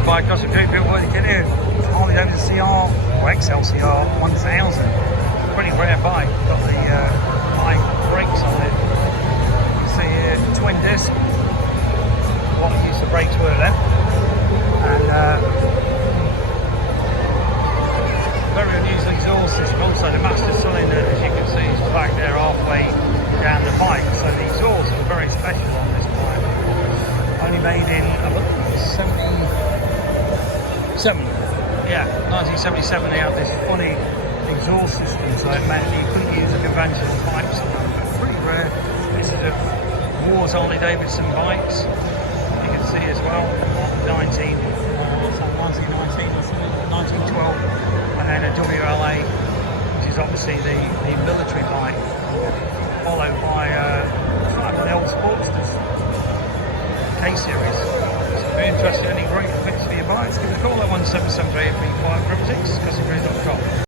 nice bike, got some great built work in here. Harley Davidson XLCR1000. Pretty rare bike. Got the high brakes on it. You can see here, twin disc. A lot of use of brakes were there. And very unusual exhaust system. Also the master cylinder, as you can see, is back there halfway down the bike. So the exhausts were very special on this bike. Only made in, I believe, 77. Yeah, 1977. They had this funny exhaust system, so it meant you couldn't use a conventional pipes on them. But pretty rare pieces of Wars Harley Davidson bikes. You can see as well, 1919 or something, 1912, and then a WLA, which is obviously the military bike, followed by the old Sportsters K series. So if you're interested in any great fits for your bikes, give us a call at 1773 3566.